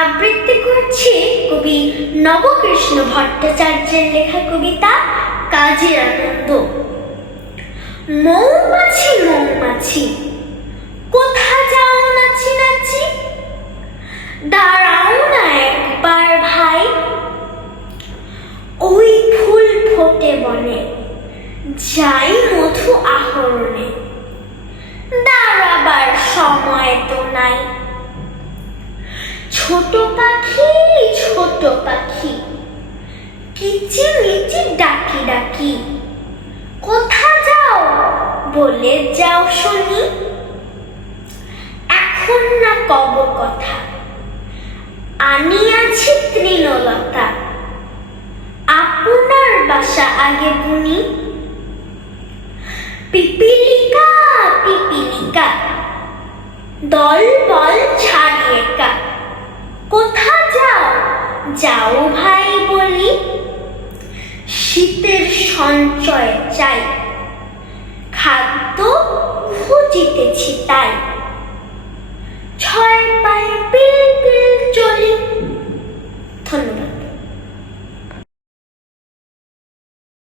আবৃত্তি করছি কবি নবকৃষ্ণ ভট্টাচার্যের লেখা কবিতা কাজের আনন্দ। মৌমাছি মৌমাছি কোথা যাও নাচি নাচি, দাঁড়াও না একবার ভাই, ওই ফুল ফোটে বনে, যাই মধু আহরণে, দাঁড়াবার সময় তো নাই। ছোট পাখি কিচিমিচি ডাকি ডাকি, কোথা যাও বলে যাও শুনি, এখন না কব কথা, আনিয়াছি তৃণলতা, আপনার বাসা আগে বুনি। পিপিলিকা পিপিলিকা দল বল ছাড়িয়ে কা, কোথা যাও যাও ভাই বলি, শীতের সঞ্চয় চাই, খাদ্য খুঁজিতেছি তাই।